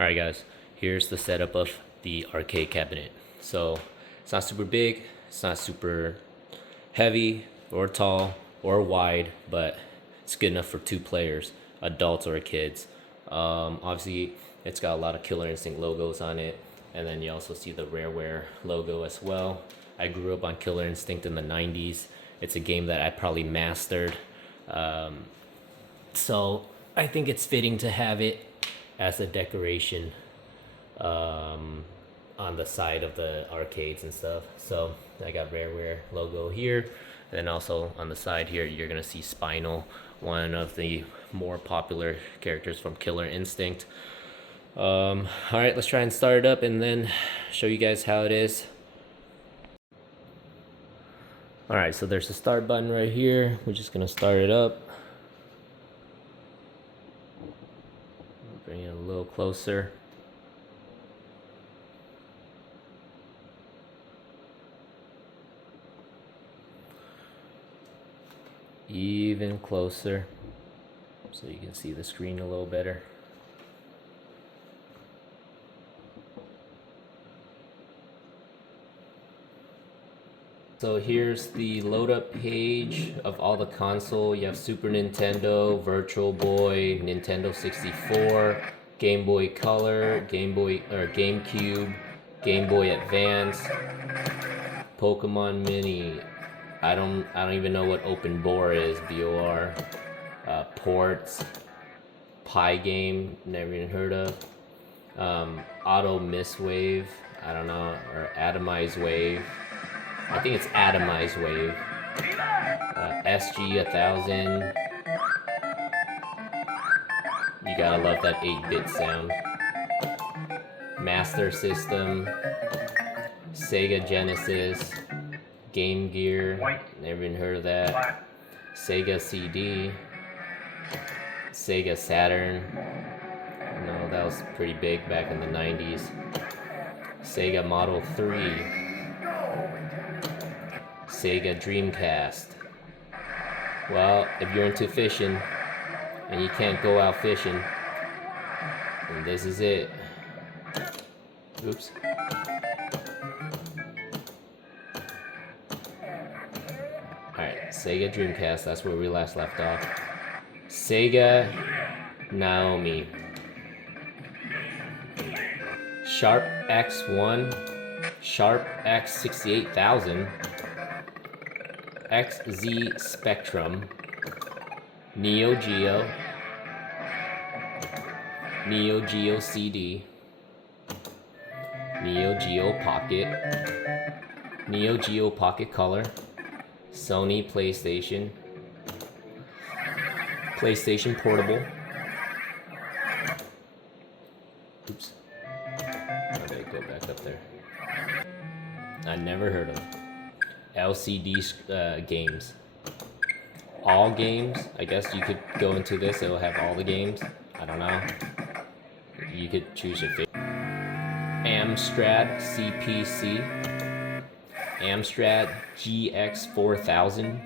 Alright guys, here's the setup of the arcade cabinet. So it's not super big, it's not super heavy or tall or wide, but it's good enough for two players, adults or kids. Obviously it's got a lot of Killer Instinct logos on it, and then you also see the Rareware logo as well. I grew up on Killer Instinct in the 90s. It's a game that I probably mastered. So I think it's fitting to have it as a decoration on the side of the arcades and stuff. So I got Rareware logo here. And then also on the side here, you're gonna see Spinal, one of the more popular characters from Killer Instinct. All right, let's try and start it up and then show you guys how it is. All right, so there's a start button right here. We're just gonna start it up. Bring it a little closer. Even closer, so you can see the screen a little better. So here's the load up page of all the console. You have Super Nintendo, Virtual Boy, Nintendo 64, Game Boy Color, GameCube, Game Boy Advance, Pokemon Mini. I don't even know what Open Bore is, BOR. Ports, Pi Game, never even heard of. Auto Miss Wave, I don't know, or Atomized Wave. I think it's Atomized Wave. SG-1000. You gotta love that 8-bit sound. Master System. Sega Genesis. Game Gear. Never even heard of that. Sega CD. Sega Saturn. No, that was pretty big back in the 90s. Sega Model 3. Sega Dreamcast. Well, if you're into fishing and you can't go out fishing, then this is it. Oops. Alright, Sega Dreamcast, that's where we last left off. Sega Naomi. Sharp X1, Sharp X68000, XZ Spectrum, Neo Geo, Neo Geo CD, Neo Geo Pocket, Neo Geo Pocket Color, Sony PlayStation, PlayStation Portable. Oops. Okay, go back up there. I never heard of LCD games. All games. I guess you could go into this, it'll have all the games. I don't know. You could choose your favorite. Amstrad CPC. Amstrad GX4000.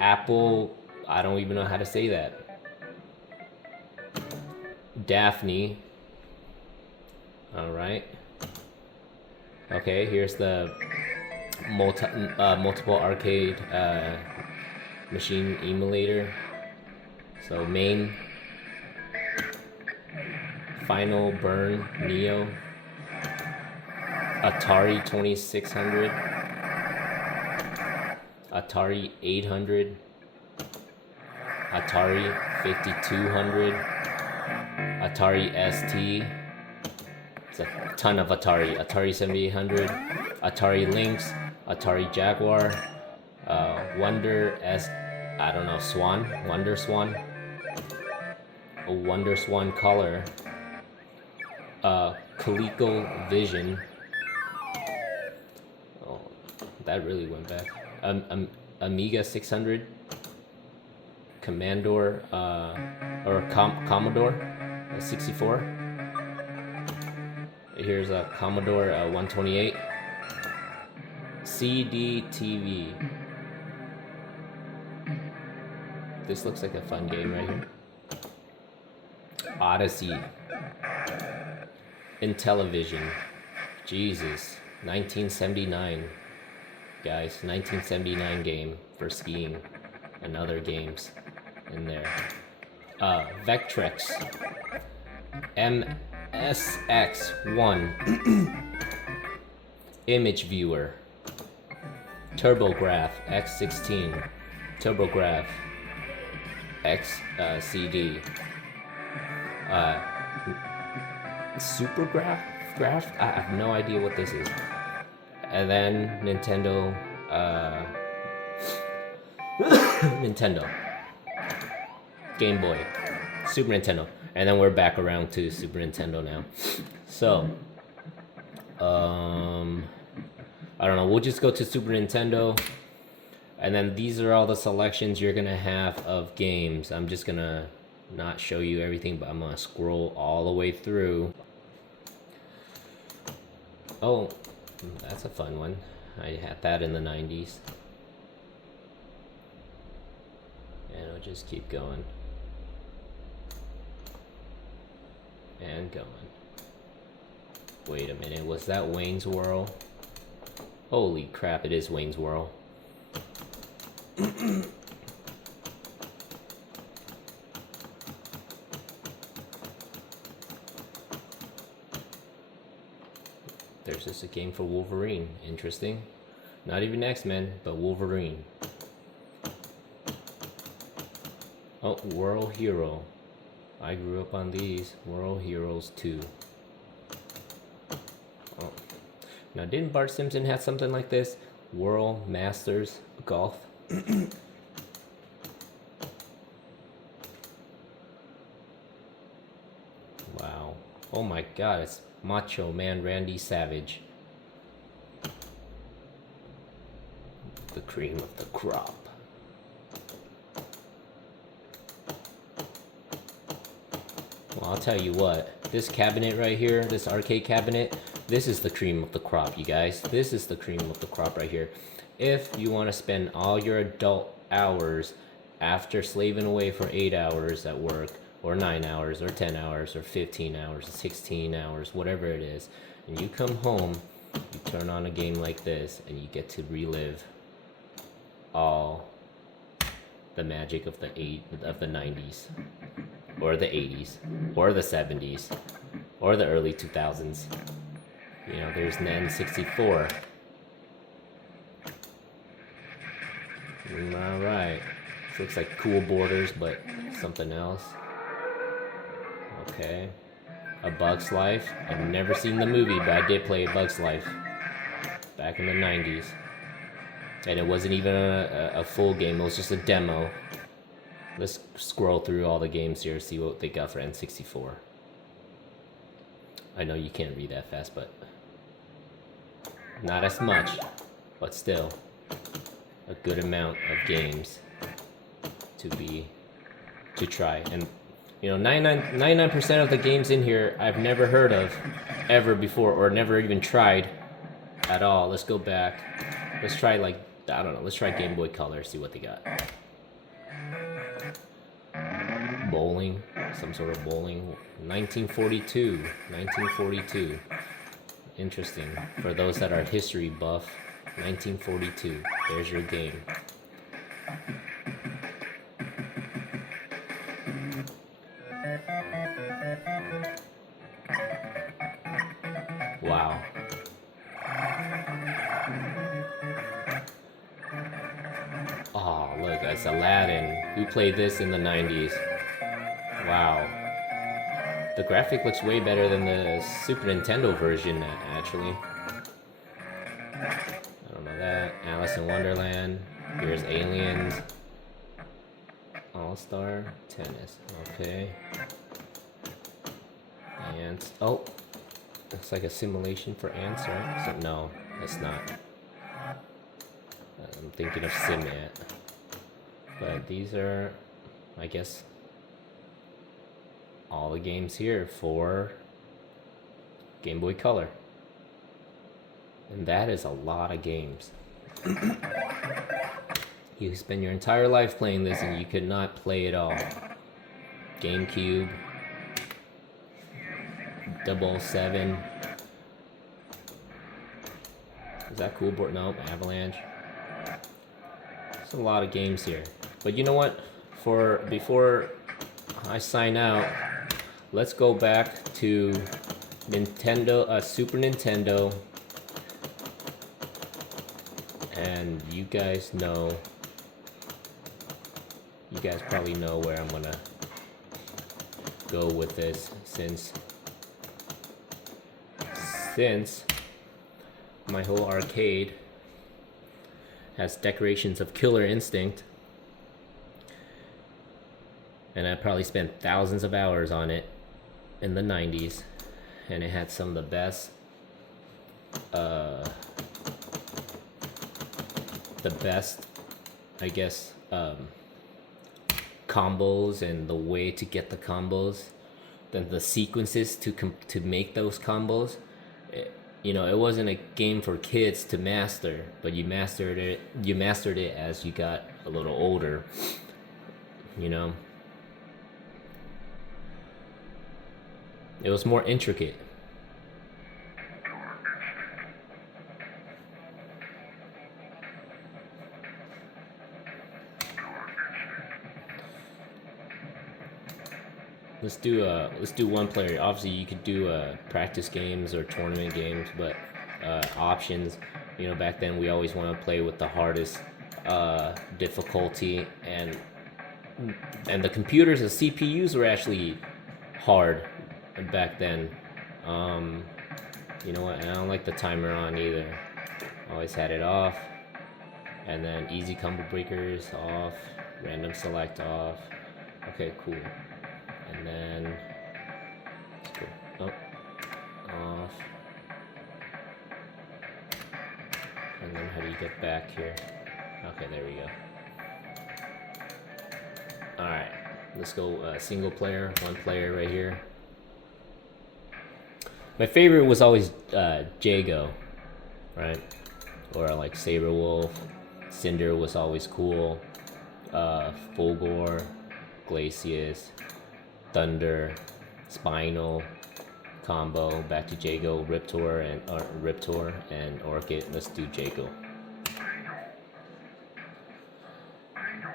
Apple, I don't even know how to say that. Daphne. Alright. Okay, here's the multiple arcade machine emulator. So main, Final Burn Neo, Atari 2600, Atari 800, Atari 5200, Atari ST. It's a ton of Atari. Atari 7800, Atari Lynx, Atari Jaguar, Wonder S, I don't know, Swan, Wonder Swan, a Wonder Swan Color, Coleco Vision. Oh, that really went back. Amiga 600, Commodore, Commodore 64. Here's a Commodore 128. CD-TV. This looks like a fun game right here. Odyssey. Intellivision. Jesus. 1979. Guys, 1979 game for skiing and other games in there. Vectrex. MSX1. Image Viewer. TurboGrafx X16. TurboGrafx XCD. Supergraph? I have no idea what this is. And then Nintendo. Nintendo. Game Boy. Super Nintendo. And then we're back around to Super Nintendo now. So, I don't know. We'll just go to Super Nintendo. And then these are all the selections you're going to have of games. I'm just going to not show you everything, but I'm going to scroll all the way through. Oh, that's a fun one. I had that in the 90s. And I'll just keep going. And going. Wait a minute, was that Wayne's World? Holy crap, it is Wayne's World. There's just a game for Wolverine. Interesting. Not even X-Men, but Wolverine. Oh, World Hero. I grew up on these. World Heroes 2. Oh. Now, didn't Bart Simpson have something like this? World Masters Golf. Wow. Oh my god, it's Macho Man Randy Savage. The cream of the crop. Well, I'll tell you what, this cabinet right here, this arcade cabinet, this is the cream of the crop, you guys. This is the cream of the crop right here. If you want to spend all your adult hours after slaving away for 8 hours at work, or 9 hours, or 10 hours, or 15 hours, or 16 hours, whatever it is, and you come home, you turn on a game like this, and you get to relive all the magic of the 90s, or the 80s, or the 70s, or the early 2000s. You know, there's N64. Alright. Looks like Cool Borders, but something else. Okay. A Bug's Life. I've never seen the movie, but I did play A Bug's Life back in the 90s. And it wasn't even a full game, it was just a demo. Let's scroll through all the games here, see what they got for N64. I know you can't read that fast, but not as much, but still a good amount of games to try. And you know, 99% of the games in here I've never heard of ever before, or never even tried at all. Let's go back. Let's try, like, I don't know, let's try Game Boy Color, see what they got. Bowling, some sort of bowling. 1942. Interesting. For those that are history buff, 1942. There's your game. Wow. Oh, look, that's Aladdin. Who played this in the 90s? Wow. The graphic looks way better than the Super Nintendo version, actually. I don't know that. Alice in Wonderland. Here's Aliens. All-Star Tennis. Okay. Ants. Oh, looks like a simulation for ants, right? So, no, it's not. I'm thinking of SimAnt. But these are, I guess, all the games here for Game Boy Color. And that is a lot of games. You spend your entire life playing this and you could not play it all. GameCube. 007. Is that Cool Board? No, Avalanche. There's a lot of games here. But you know what? Before I sign out, let's go back to Nintendo, Super Nintendo. And you guys probably know where I'm gonna go with this since my whole arcade has decorations of Killer Instinct, and I probably spent thousands of hours on it in the 90s, and it had some of the best I guess combos, and the way to get the combos, the sequences to make those combos. You know, it wasn't a game for kids to master, but you mastered it as you got a little older, you know. It was more intricate. Let's do one player. Obviously, you could do practice games or tournament games, but options. You know, back then we always want to play with the hardest difficulty, and the computers, the CPUs were actually hard back then. You know what? And I don't like the timer on either. Always had it off, and then easy combo breakers off, random select off. Okay, cool. And then let's go up, off, and then how do you get back here? Okay, there we go. All right, let's go single player, one player right here. My favorite was always Jago, right? Or like Saber Wolf. Cinder was always cool. Fulgor, Glacius, Thunder, Spinal, Combo, back to Jago, Riptor and Orchid. Let's do Jago.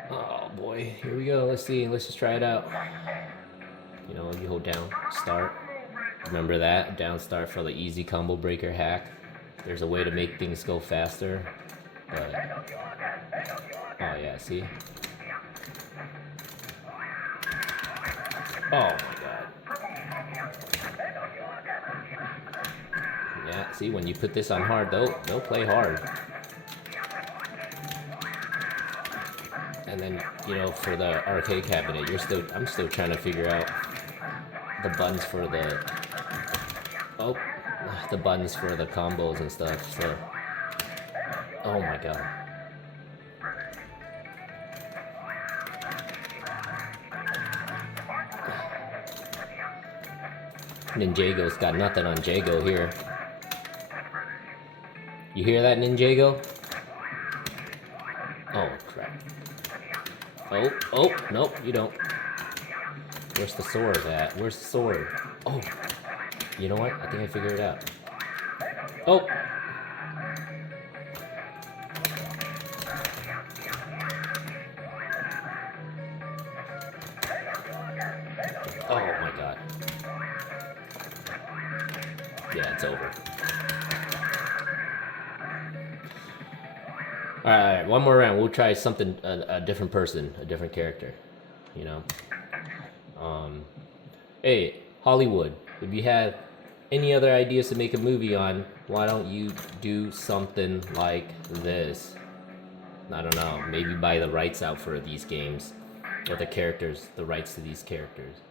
Oh boy, here we go. Let's see. Let's just try it out. You know, you hold down, start. Remember that? Down start for the easy combo breaker hack. There's a way to make things go faster. But oh yeah, see? Oh my god. Yeah, see, when you put this on hard, they'll play hard. And then, you know, for the arcade cabinet, I'm still trying to figure out the buttons for the buttons for the combos and stuff. So, oh my god. Ninjago's got nothing on Jago here. You hear that, Ninjago? Oh, crap. Oh, nope, you don't. Where's the sword at? Where's the sword? Oh, you know what? I think I figured it out. Oh! Oh my god. Yeah, it's over. Alright, one more round. We'll try something, a different person, a different character. You know? Hey, Hollywood, if you have any other ideas to make a movie on, why don't you do something like this? I don't know, maybe buy the rights out for these games. Or the rights to these characters.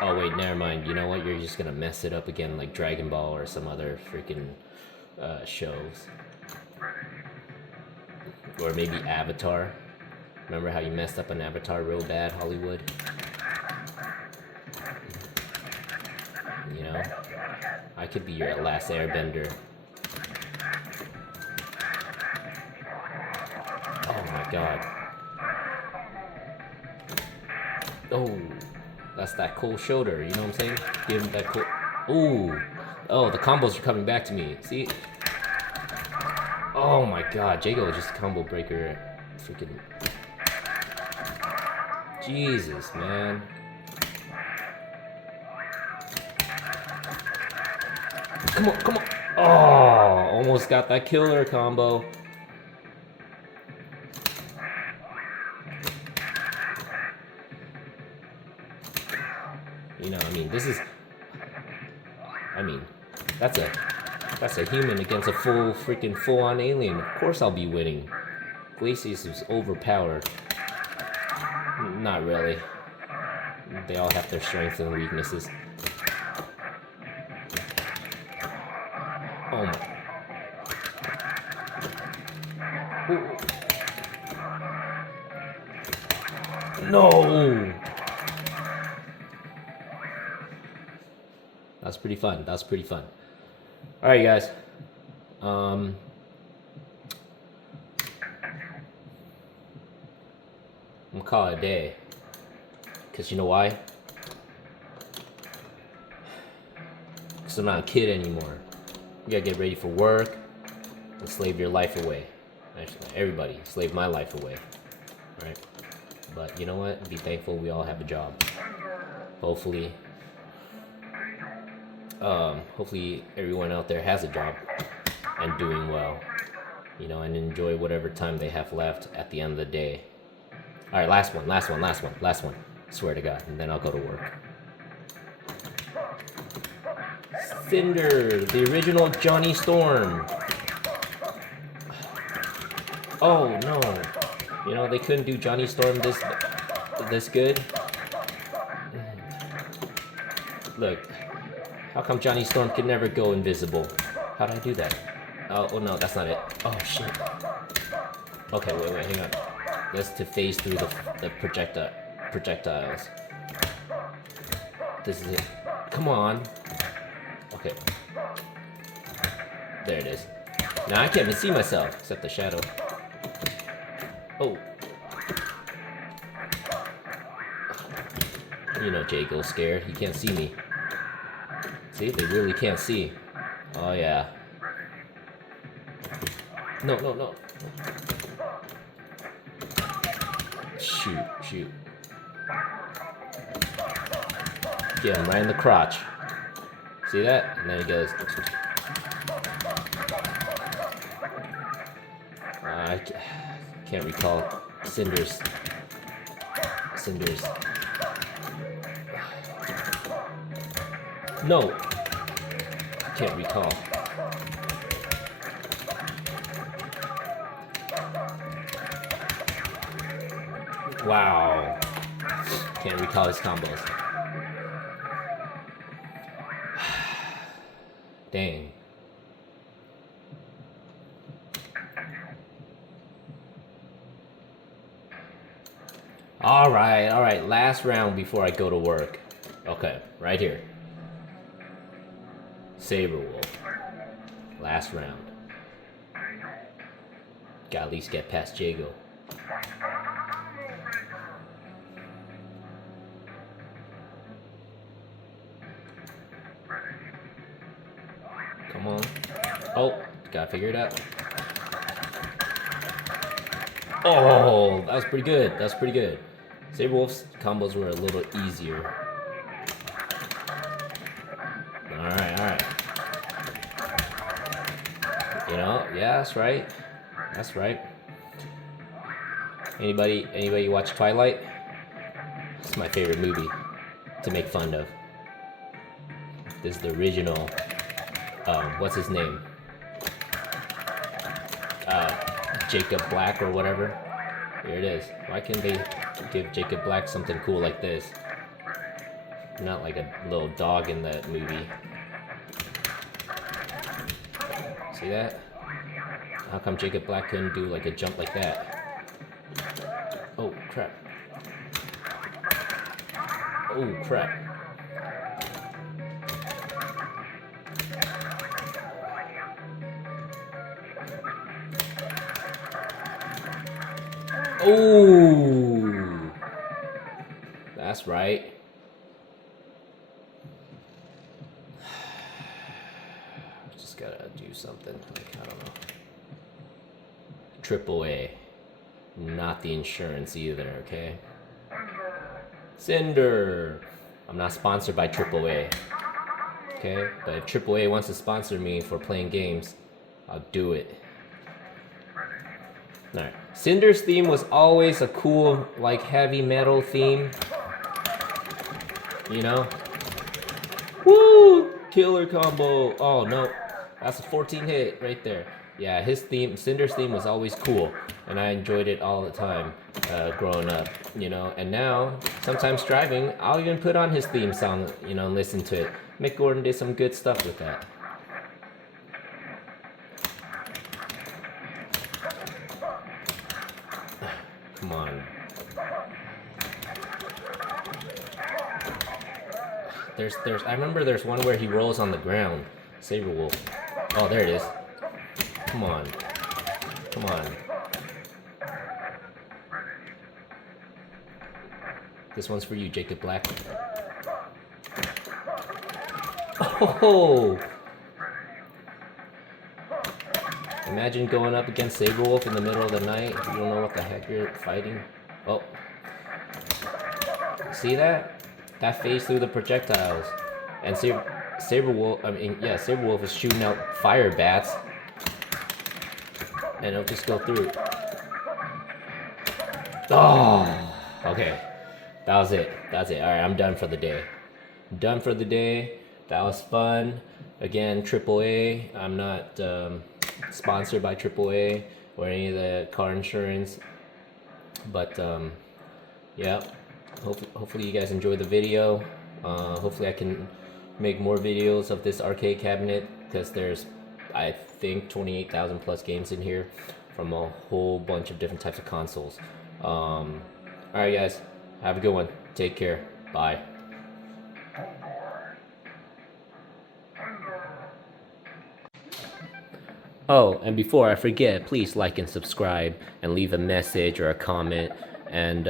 Oh wait, never mind. You know what? You're just gonna mess it up again like Dragon Ball or some other freaking shows. Or maybe Avatar. Remember how you messed up an Avatar real bad, Hollywood? You know? I could be your last airbender. Oh my god. Oh. That's that cold shoulder. You know what I'm saying? Give him that cool. Ooh. Oh, the combos are coming back to me. See? Oh my god, Jago just combo breaker. Freaking. Jesus, man. Come on, come on. Oh, almost got that killer combo. You know, I mean, this is. I mean, that's a human against a full-on alien. Of course I'll be winning. Glacius is overpowered. Not really. They all have their strengths and weaknesses. Oh my. Ooh. No! That's pretty fun. That's pretty fun. Alright, guys. I'm gonna call it a day. Because you know why? Because I'm not a kid anymore. You gotta get ready for work and slave your life away. Actually, everybody, slave my life away. Right? But you know what? Be thankful we all have a job. Hopefully. Hopefully everyone out there has a job and doing well. You know, and enjoy whatever time they have left at the end of the day. Alright, last one. Swear to God, and then I'll go to work. Cinder, the original Johnny Storm. Oh no. You know, they couldn't do Johnny Storm this good. Look, how come Johnny Storm could never go invisible? How did I do that? Oh no, that's not it. Oh shit. Okay, wait, hang on. That's to phase through the projectiles. This is it. Come on. Okay. There it is. Now I can't even see myself, except the shadow. Oh. You know Jago's scared. He can't see me. See? They really can't see. Oh yeah. No. Shoot. Get him right in the crotch. See that? And then he goes. I can't recall Cinder's. No. I can't recall. Wow. Can't recall his combos. Dang. All right. Last round before I go to work. Okay, right here. Saberwolf. Last round. Gotta at least get past Jago. Come on. Oh, gotta figure it out. Oh, that was pretty good. Saberwolf's combos were a little easier. Alright. You know, yeah, that's right. Anybody watch Twilight? It's my favorite movie to make fun of. This is the original, what's his name? Jacob Black or whatever. Here it is. Why can't they give Jacob Black something cool like this? Not like a little dog in that movie. See that? How come Jacob Black couldn't do like a jump like that? Oh crap. Oh, that's right. gotta do something. Like, I don't know. AAA. Not the insurance either, okay? Cinder. I'm not sponsored by AAA. Okay? But if AAA wants to sponsor me for playing games, I'll do it. Alright. Cinder's theme was always a cool, like, heavy metal theme. You know? Woo! Killer combo. Oh, no. That's a 14 hit right there. Yeah, his theme, Cinder's theme was always cool. And I enjoyed it all the time growing up, you know? And now, sometimes driving, I'll even put on his theme song, you know, and listen to it. Mick Gordon did some good stuff with that. Come on. I remember there's one where he rolls on the ground. Saberwolf. Oh, there it is. Come on. Come on. This one's for you, Jacob Black. Oh! Imagine going up against Saberwolf in the middle of the night. You don't know what the heck you're fighting. Oh. See that? That phased through the projectiles. And Saberwolf is shooting out fire bats. And it'll just go through. Oh! Okay. That was it. That's it. Alright, I'm done for the day. Done for the day. That was fun. Again, AAA. I'm not sponsored by AAA or any of the car insurance. But, yeah. Hopefully you guys enjoyed the video. Hopefully I can make more videos of this arcade cabinet, because there's, I think, 28,000 plus games in here from a whole bunch of different types of consoles. Alright guys, have a good one. Take care. Bye. Oh, and before I forget, please like and subscribe and leave a message or a comment, and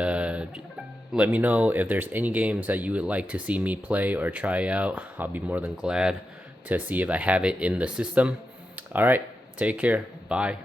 let me know if there's any games that you would like to see me play or try out. I'll be more than glad to see if I have it in the system. Alright, take care. Bye.